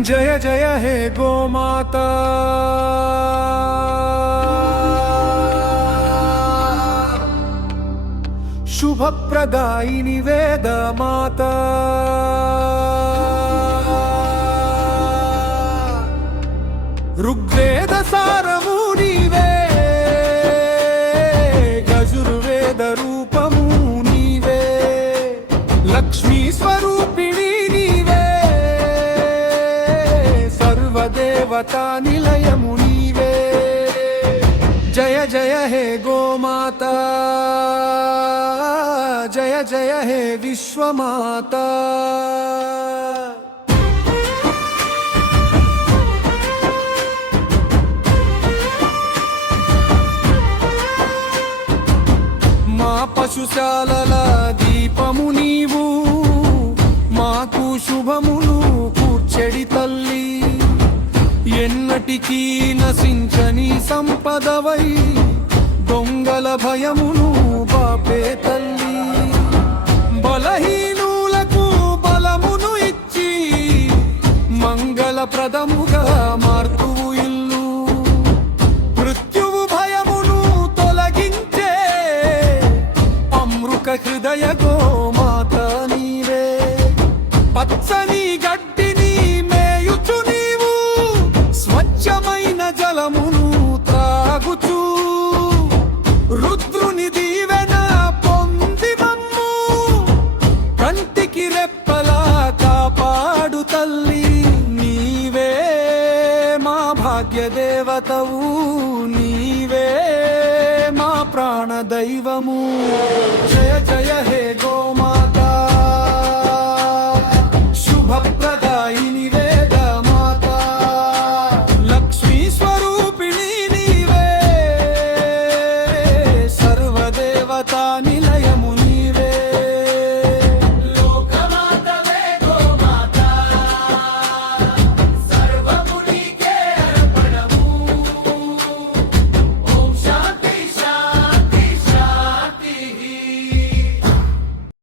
జయ జయ హే గోమాత శుభప్రదాయిని వేదమాత ఋగ్వేద సారము నీవే యజుర్వేద రూపము నీవే లక్ష్మీ స్వరూపిణి నీవే సర్వదేవతా నిలయము నీవే జయ జయ హే గోమాత జయ జయ హే విశ్వమాత మా పశుశాలల దీపము నీవు మాకు శుభమును కూర్చెడి తల్లి ఎన్నటికీ నశించని సంపదవై దొంగల భయమును బాపే తల్లి బలహీనులకు బలమును ఇచ్చి మంగళప్రదముగా మార్తువు ఇల్లు మృత్యువు భయమును తొలగించే అమృత హృదయ గోమాత నీవే పచ్చని గడ్డిని మేయుచు నీవు స్వచ్ఛమైన జలమును త్రాగుచు రుద్రుని దీవెన పొంది మమ్ము కంటికి రెప్పలా కాపాడు తల్లి నీవే మా భాగ్య దేవతవు నీవే మా ప్రాణ దైవము జయ జయ హే గోమ